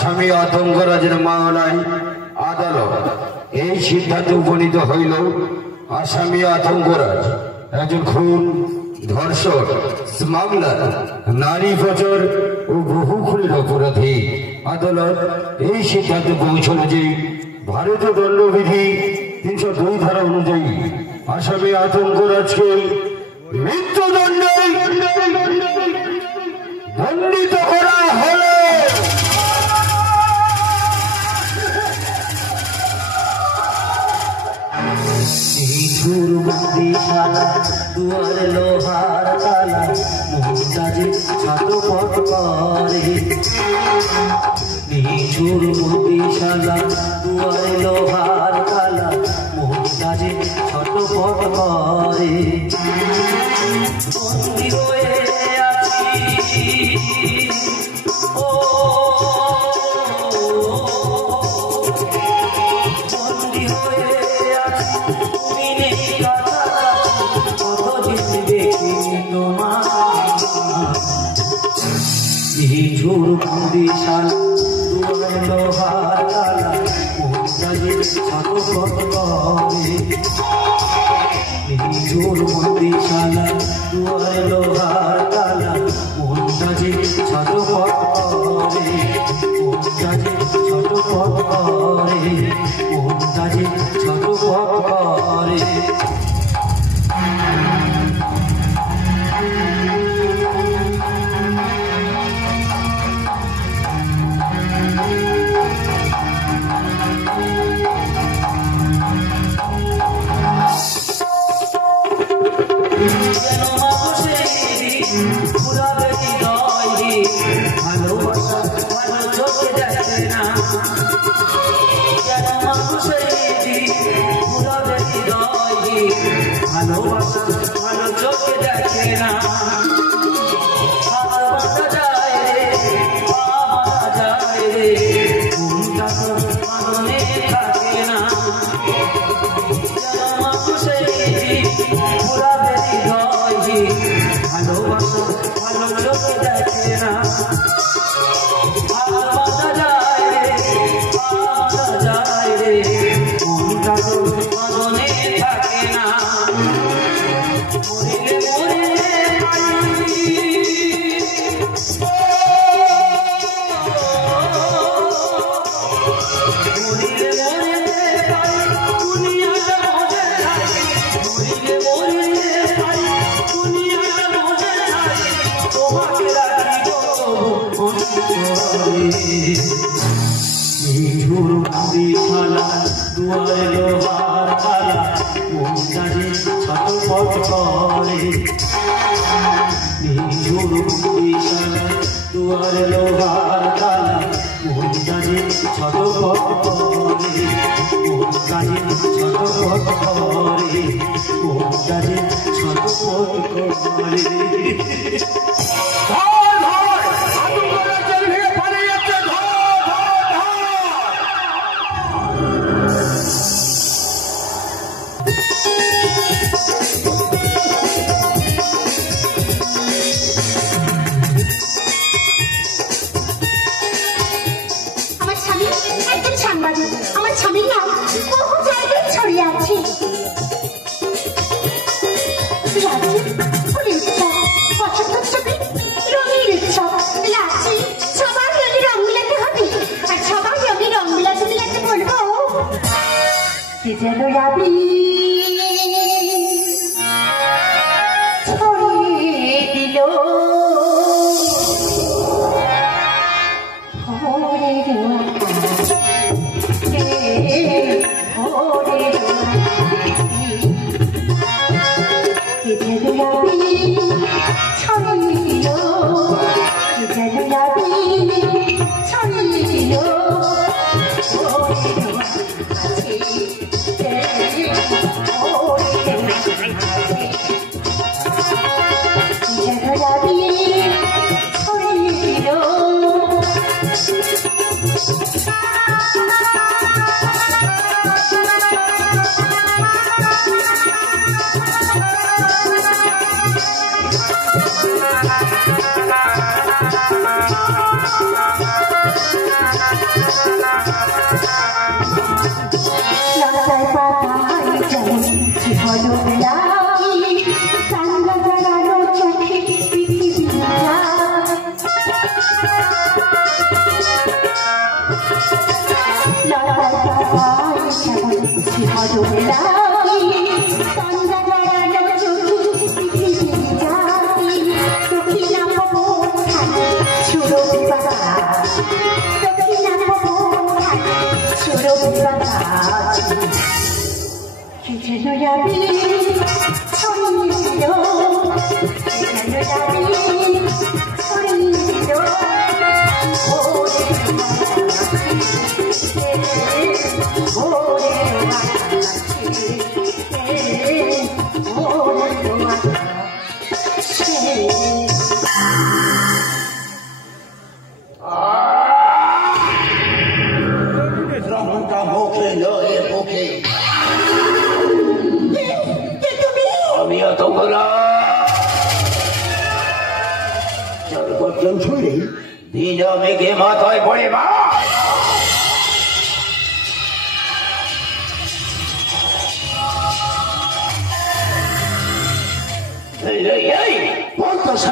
আসামি আতঙ্করাজের মামলায় আদালত এই সিদ্ধান্ত উপনীত হইল, আসামি আতঙ্করাজ একজন খুন, ধর্ষণ, মামলা, নারী পাচার ও বহু খুনের অপরাধী। আদালত এই সিদ্ধান্তে পৌঁছল যে ভারতীয় দণ্ডবিধি 302 ধারা অনুযায়ী আসামি আতঙ্করাজকে মৃত্যুদণ্ডে দণ্ডিত করা হল। দুয়ার লোহার তালা মুহূর্তে ছটপট করে, নিঝুর মদিশালা দুয়ার লোহার তালা মুহূর্তে ছটপট করে। বন্দী হয়ে আছি ও বন্দী হয়ে আছি, তুমি নেই নিঝুর বন্দিশালা দুয়ার লোহার তালা মুহূর্তে ছটপট করে। নিঝুর বন্দিশালা দুয়ার লোহার তালা মুহূর্তে ছটপট করে, মুহূর্তে ছটপট করে, মুহূর্তে ছটপট করে। ভালোবাসা ভালো চোখে দেখে না, ভালোবাসা যায় রে, পাওয়া যায় রে, কোনটা তো মনে থাকে না। যেন মানুষের পুরাবে হৃদয়, ভালোবাসা ভালো চোখে দেখে না, ভালোবাসা যায় রে, পাওয়া যায় রে, কোনটা তো মনে থাকে না। নিঝুর বন্দিশালা দুয়ারে লোহার তালা মুহূর্তে ছটপট করে। নিঝুর বন্দিশালা দুয়ারে লোহার তালা মুহূর্তে ছটপট করে, মুহূর্তে ছটপট করে, মুহূর্তে ছটপট করে। আমার স্বামীর নাম বহু জায়গায় ছড়িয়ে আছে। রঙের উৎসব লাচি, সবার রঙে রং মিলাতে হবে, আর সবার রঙে রং মিলাতে মিলাতে বলবো কে যেন রাবি ছড়িয়ে দিল পিছি হলো বেলায় চাঙ্গা জড়ানো চোখে পৃথিবীটা পিছি হলো বেলায় চাঙ্গা জড়ানো চোখে পৃথিবীটা দক্ষিণা পবন থাকে সুরভি বাতাস দক্ষিণা পবন থাকে সুরভি বাতাস কি যেন যাবি ছড়িয়ে দিল কি যেন যাবি ছড়িয়ে দিল বিনা মেঘে মাথায় পড়ে মা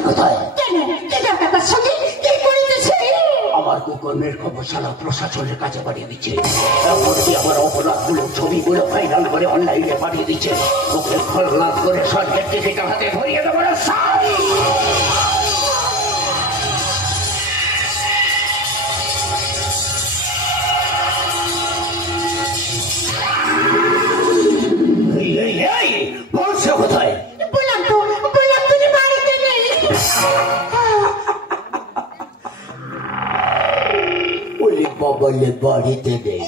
কোথায় আমার কুকর্মের খবর সারা প্রশাসনের কাছে পাঠিয়ে দিচ্ছে এমনকি আমার অপরাধগুলো ছবিগুলো ফাইনাল করে অনলাইনে পাঠিয়ে দিচ্ছে ওকে খরলাদ করে সরকার টিকিট হাতে ধরিয়ে দেবো না বলছে কোথায় বললে বাড়িতে নেই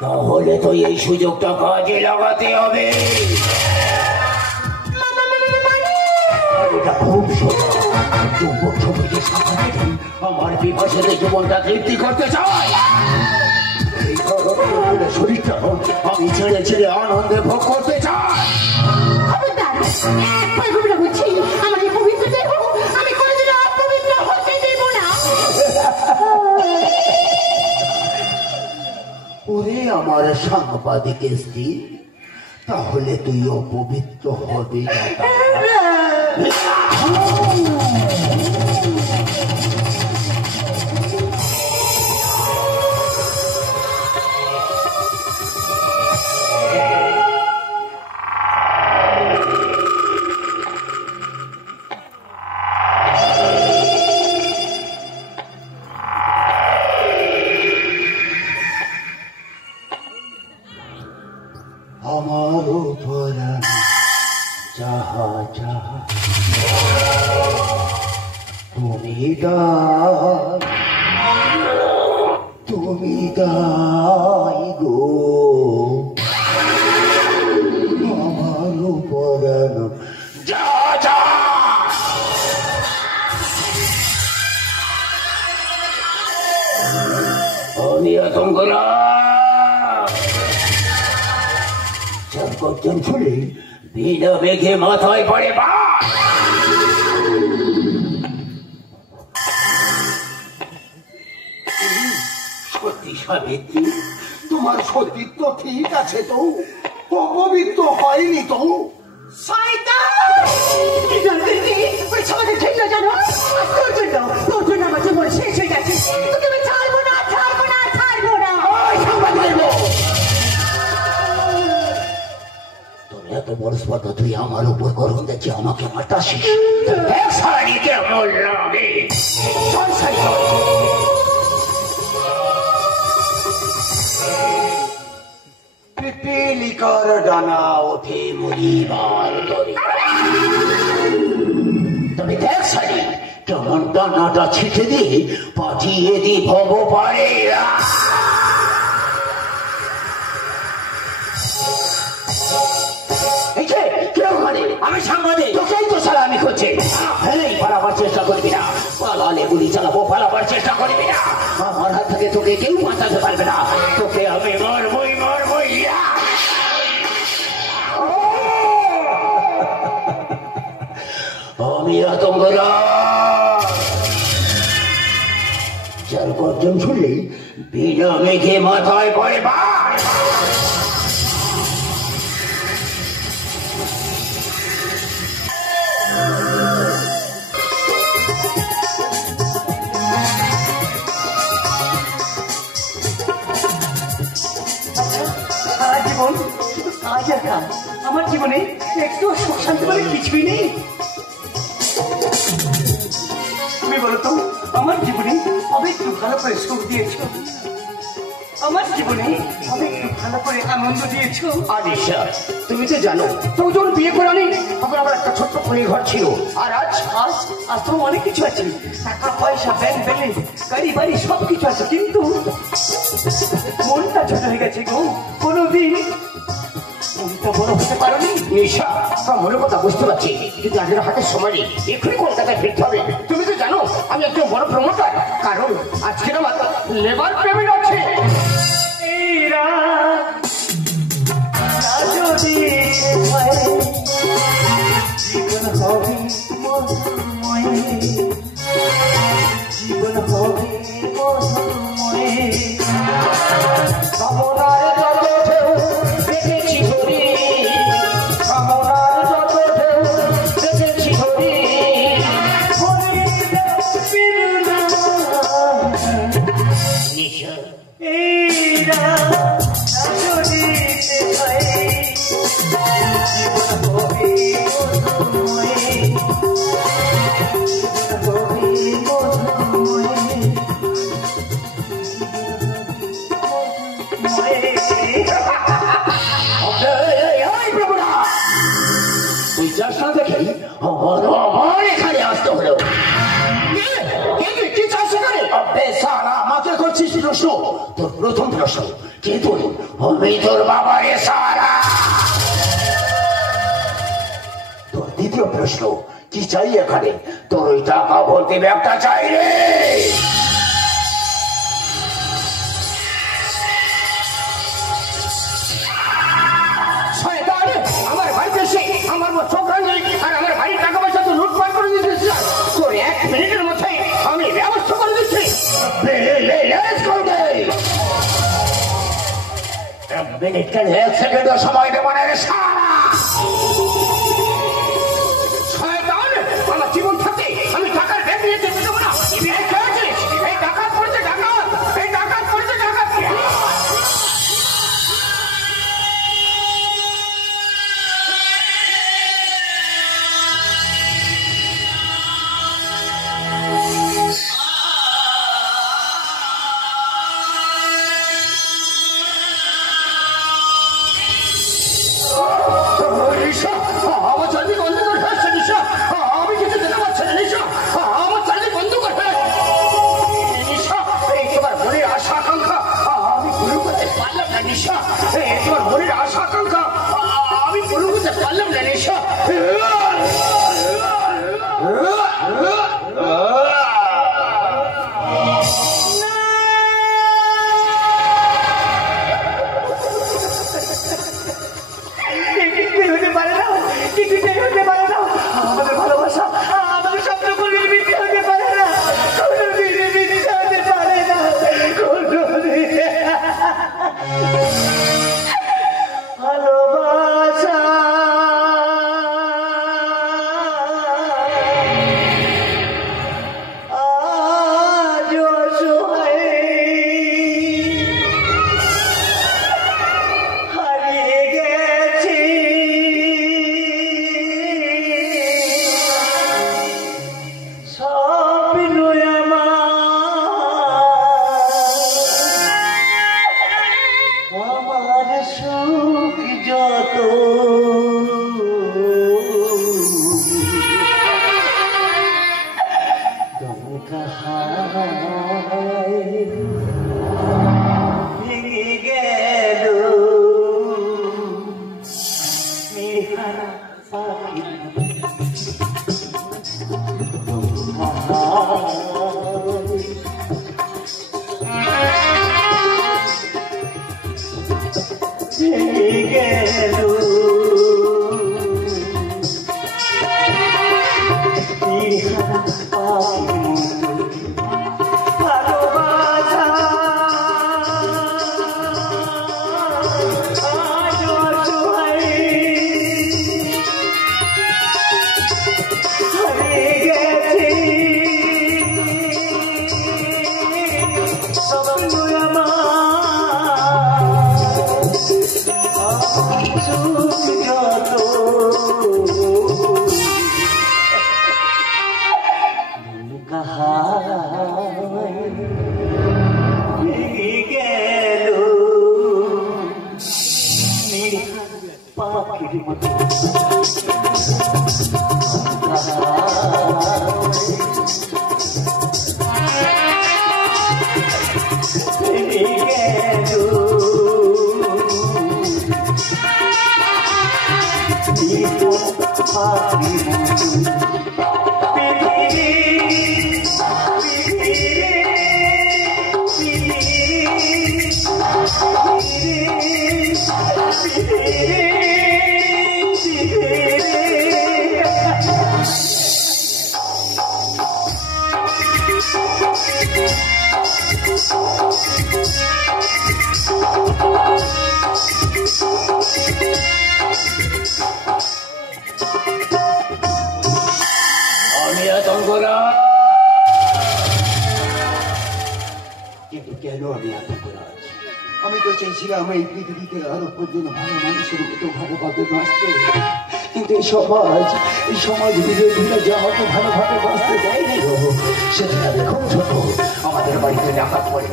তাহলে তো এই সুযোগটা কাজে লাগাতে হবে খুব আমার বিভাষের জীবনটা তৃপ্তি করতে চাই শরীরটা আমি ছেড়ে ছেড়ে আনন্দে ভোগ করতে চাই ওরে আমার সাংবাদিক স্ত্রী তাহলে তুই অপবিত্র হবি না আমারও পরাণ যাহা যাহা তুমি দাই গো আমারও পরাণ যা যা আমি আতঙ্করা গর্জন শুনে বিনা মেঘে মাথায় পড়ে বা সত্যি সাবিত্রী তোমার সতীত্ব ঠিক আছে তো অপবিত্র হয়নি তো শেষ হয়ে গেছে ছাড়বো না ছাড়বো না ছাড়বো না এত বড় স্পর্ধা তুই আমার উপর গরম দেখছি আমাকে মাতাসিস পিপিলিকার ডানা ওঠে মরিবার তরে তবে দেখ সারি কেমন ডানাটা ছিটে দিয়ে পাঠিয়ে দি ভব পারে আমি সাংবাদিক তোকেই তো সালামি করছে হেলেই পালাবার চেষ্টা করবি না পালালে গুলি চালাবো পালাবার চেষ্টা করবি না আমার হাত থেকে তোকে কেউ বাঁচাতে পারবে না তোকে আমি মারবই মারবই আমি আতঙ্করা যার গর্জন শুনলেই বিনা মেঘে মাথায় পড়ে জীবন আজ একা, আমার জীবনে একটু সুখ শান্তি বলে কিছুই নেই। তুমি বলো তো, আমার জীবনে আমি একটু ভালো করে সুখ দিয়েছ, আমার জীবনে আমি একটু ভালো করে আনন্দ দিয়েছ। আদিশা, তুমি তো জানো তুমি যখন বিয়ে করে আনি তখন আমার একটা ছোট্ট ফুলের ঘর ছিল। আর আজ আজ আজ তো অনেক কিছু আছে, টাকা পয়সা, ব্যাংক ব্যালেন্স, গাড়ি বাড়ি সব কিছু আছে, কিন্তু মনটা ছোট হয়ে গেছে গো। কোনোদিন মনটা বড় হতে পারোনি। নিশা, আমার মনের কথা বুঝতে পারছি, কিন্তু আজের হাতে সময় নেই, এক্ষুনি কলকাতায় ফিরতে হবে। তুমি তো জানো আমি একজন বড় প্রমোটার, কারণ আজকের আমার লেবার পেমেন্ট আছে। এই রাত যদি হয়, জীবন হবে মধুময়, জীবন হবে মধুময়। কামনার যত ঢেউ দেখেছি ধরি, কামনার যত ঢেউ দেখেছি ধরি। নিশা, এই রাত যদি হয়, জীবন হবে মধুময়, জীবন হবে তুই যাস না দেখে আমার এখানে আসতে হলো। কি চাষ এখানে? সারা আমাকে করছিস প্রশ্ন। তোর প্রথম প্রশ্ন কে তুই? আমি তোর বাবা রে সারা। তোর দ্বিতীয় প্রশ্ন কি চাই এখানে? তোর ওই টাকা ভর্তি ব্যাগটা চাই রে। আমার বাড়িতে এসে আমার চোখ রাখলি আর আমার বাড়ির টাকা পয়সা তো লুটপাট করে দিচ্ছিস। তোর 1 মিনিটের মধ্যে আমি ব্যবস্থা করে দিচ্ছি। 1 মিনিট কেন 1 সেকেন্ডও সময় দেবো না রে সারা। শয়তান, আমার জীবন থাকতে আমি টাকার ব্যাগ নিয়ে যেতে দেবো না। এই ডাকাত পড়েছে, ডাকাত, এই ডাকাত পড়েছে, ডাকাত। আমার চাকরি বন্ধ করে ফেলছে নিশা, আমি কিছু দিতে পারছি না নিশা, আমার চাকরি বন্ধ করে ফেলে নিশা। এই তোমার মনের আশা আকাঙ্ক্ষা আমি পুরো করতে পারলাম না নিশা। এই তোমার মনের আশা আকাঙ্ক্ষা আমি পুরো করতে পারলাম না নিশা। হতে পারে না, কিছুতেই হতে পারে না। আমাদের ভালোবাসা, আমাদের স্বপ্ন কোনদিন মিথ্যে হতে পারে না, কোনদিন মিথ্যে হতে পারে না, কোনদিন। ভালোবাসা আজ অসহায় হারিয়ে গেছি, স্বপ্ন আমার সুখ যত ভেঙে গেল মেহারা পাখি ভেঙে গেল মেহারা পাখি ভালোবাসা আজ অসহায় হারিয়ে গেছি, স্বপ্ন আমার মেরে পাখির মতো আমি তো চাইছিলাম এই পৃথিবীতে আরো পর্যন্ত ভালো মানুষের মতো ভালোভাবে বাঁচতে, কিন্তু এই সমাজ বিরোধীরা যে আমাকে ভালোভাবে বাঁচতে দেয়নি গো, সেদিন আমি খুব ছোট, আমাদের বাড়িতে ডাকাত পড়ে,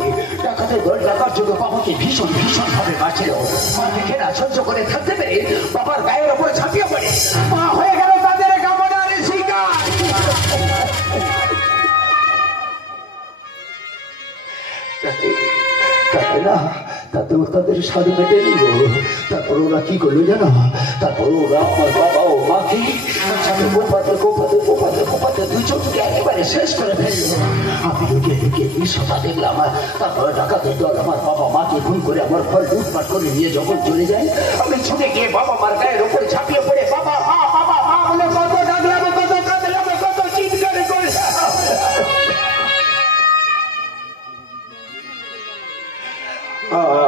ডাকাতের দল ডাকার জন্য বাবাকে ভীষণ ভাবে বাঁচছিল। মা দেখে না সহ্য করে থাকতে পেরে বাবার গায়ের ওপরে ঝাঁপিয়ে পড়ে মা হয়ে গেল তাদের কামনার শিকার। তাতেও তাদের সারি মেটে নিল। তারপর ওরা কি করলো জানো? তারপর ওরা আমার বাবা ও মাকে কোপাতে দুজনকে একেবারে শেষ করে ফেললো। আমি লুকিয়ে দৃশ্যটা দেখলাম। তারপর ডাকাতের দল আমার বাবা মাকে খুন করে আমার ঘর লুটপাট করে নিয়ে যখন চলে যায়, আমি ছুটে গিয়ে বাবা মার গায়ের উপরে ঝাঁপিয়ে পড়ে বাবা মা বলে কত ডাকলাম, কত কাঁদলাম, কত চিৎকার করে।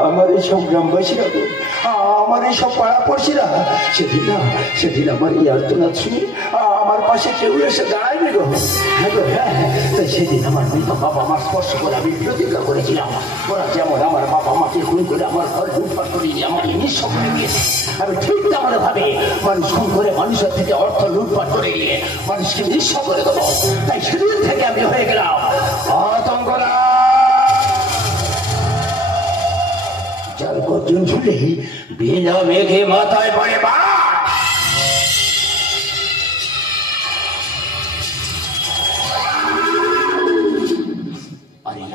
আমার এইসব গ্রামবাসীরা, আমার এইসব পাড়াপড়শিরা সেদিন আমার এই আর্তনাদ শুনে আমার পাশে কেউ এসে দাঁড়ায়নি গো। হ্যাঁ, তাই সেদিন আমার বাবা মার স্পর্শ করে আমি প্রতিজ্ঞা করেছিলাম, ওরা যেমন আমার বাবা মাকে খুন করে আমার ঘর লুটপাট করে নিয়ে আমাকে নিঃস্ব করে দিয়েছে, আমি ঠিক তেমন ভাবে মানুষ খুন করে মানুষের থেকে অর্থ লুটপাট করে নিয়ে মানুষকে নিঃস্ব করে দেবো। তাই সেদিন থেকে আমি হয়ে গেলাম আতঙ্করা। যার গর্জন শুনে বিনা মেঘে মাথায় পড়ে বা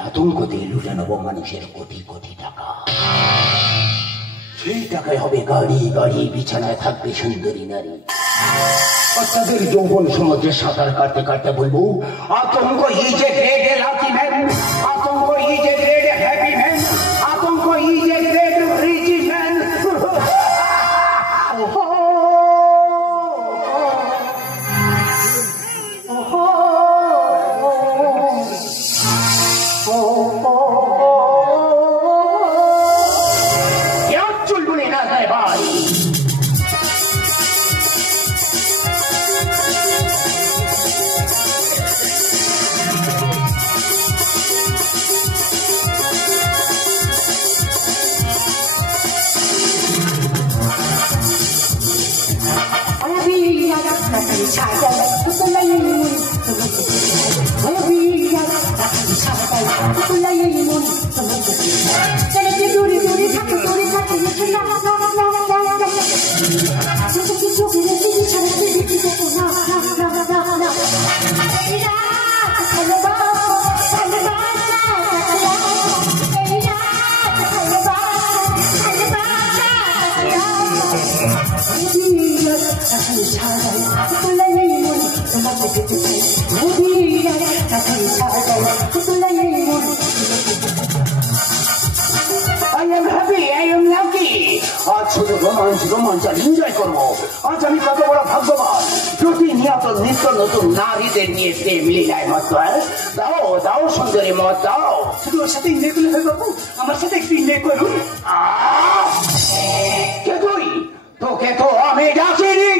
আতঙ্ক দিয়ে লুটে নেবো মানুষের কোটি কোটি টাকা। সেই টাকায় হবে গাড়ি, বিছানায় থাকবে সুন্দরী নারী। বাচ্চাদের যৌবন সমুদ্রে সাঁতার কাটতে বলবো, আতঙ্ক is a great lucky man, আতঙ্ক is a great happy man, আতঙ্ক is a great rich man. চলবুনি না ভাই। রোমাঞ্চ এনজয় করবো। আজ আমি কত বড় ভাগ্যবান, প্রতিনিয়ত নিত্য নতুন নারীদের নিয়ে প্রেম লীলায় মত। দাও সুন্দরী মত দাও। শুধু ওর সাথে এনজয় করলে হয় বাবু, আমার সাথে একটু এনজয় করুন। কে তুই? তোকে তো আমি ডাকিনি।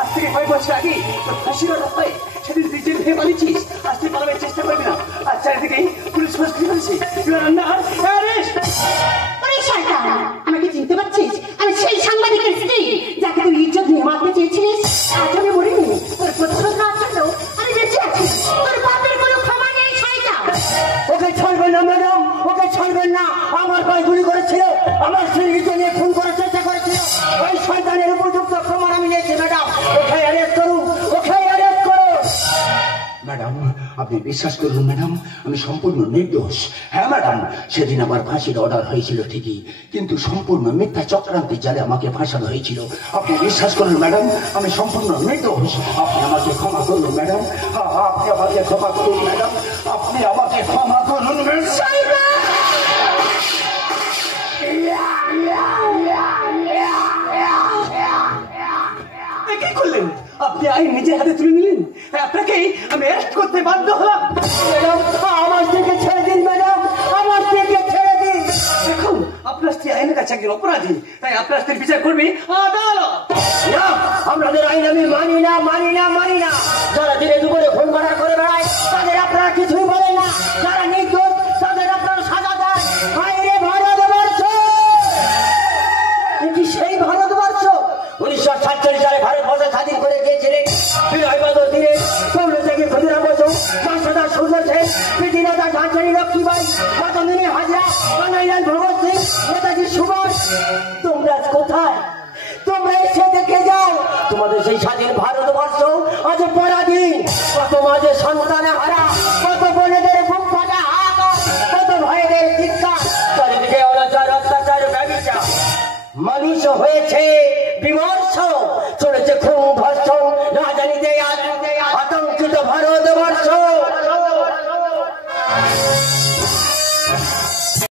আজ থেকে 5 বছর আগে ফাঁসির রাস্তায় সেদিন তুই জেল হয়ে পালিয়েছিস, আজ তুই পালাবার চেষ্টা করবি না। আর চারিদিকে পুলিশ ফোর্স কি করেছে? আমাকে চিনতে পারছিস? আমি সেই সাংবাদিকের স্ত্রী যাকে তুই ইজ্জত নিয়ে মারতে চেয়েছিলিস। আজ আমি মরিনি, তোর প্রতিশোধ না থাকলেও আমি বেঁচে আছি। তোর বাপের কোনো ক্ষমা নেই শয়তান। ওকে ছাড়বেন না ম্যাডাম, ওকে ছাড়বেন না। আমার গায়ে গুলি করেছিল, আমার স্ত্রীকে নিয়ে খুন করার চেষ্টা করেছিল। ওই শয়তানের উপযুক্ত প্রমাণ আমি নিয়েছি ম্যাডাম। ওকে অ্যারেস্ট করুন, ওকে অ্যারেস্ট করুন। ম্যাডাম আপনি বিশ্বাস করুন ম্যাডাম, আমি সম্পূর্ণ নির্দোষ। হ্যাঁ ম্যাডাম, সেদিন আমার ফাঁসির অর্ডার হয়েছিল ঠিকই, কিন্তু সম্পূর্ণ মিথ্যা চক্রান্তের জালে আমাকে ফাঁসানো হয়েছিল। আপনি বিশ্বাস করুন ম্যাডাম, আমি সম্পূর্ণ নির্দোষ। আপনি আমাকে ক্ষমা করুন ম্যাডাম, আপনি আমাকে ক্ষমা করুন ম্যাডাম, আপনি আমাকে ক্ষমা করুন ম্যাডাম। কি করলেন আপনি? আইন নিজের হাতে তুলে নিলেন, আপনাকে আমি অ্যারেস্ট করতে বাধ্য হলাম। ম্যাডাম আমার থেকে ছেড়ে দিন, ম্যাডাম আমার থেকে ছেড়ে দিন। দেখুন আপনার স্ত্রী আইনের কাছে একজন অপরাধী, তাই আপনার স্ত্রীর বিচার করবি আদালত। না, আপনাদের আইন আমি মানি না, মানি না, মানি না। যারা দিনে দুপুরে খুন মার্ডার করে বেড়ায় তাদের আপনারা কিছুই বলেন না, যারা নির্দোষ তাদের আপনারা সাজা দেন। বাইরে ভারতবর্ষ, এটি সেই ভারতবর্ষ 1947 সালে ভারতবর্ষ স্বাধীন করে গিয়েছিলেন বিনয় বাদল দিনে, চন্দ্রশেখর ক্ষুদিরাম বসু, মাস্টারদা সূর্য সেন, প্রীতিলতা ঝাঁঝরি লক্ষ্মীবাই, মাতঙ্গিনী হাজরা, কানাইলাল ভগৎ সিং, নেতাজি সুভাষ। তোমরা কোথায়? তোমরা এসে দেখে যাও, তোমাদের সেই স্বাধীন ভারতবর্ষ আজ পরাধীন। কত মাঝে সন্তানে হারা, কত বোনেদের বুক ফাটা হাহাকার, কত ভাইদের চিৎকার, চারিদিকে অনাচার অত্যাচার ব্যভিচার। মানুষ হয়েছে বিমর্ষ, চলেছে খুন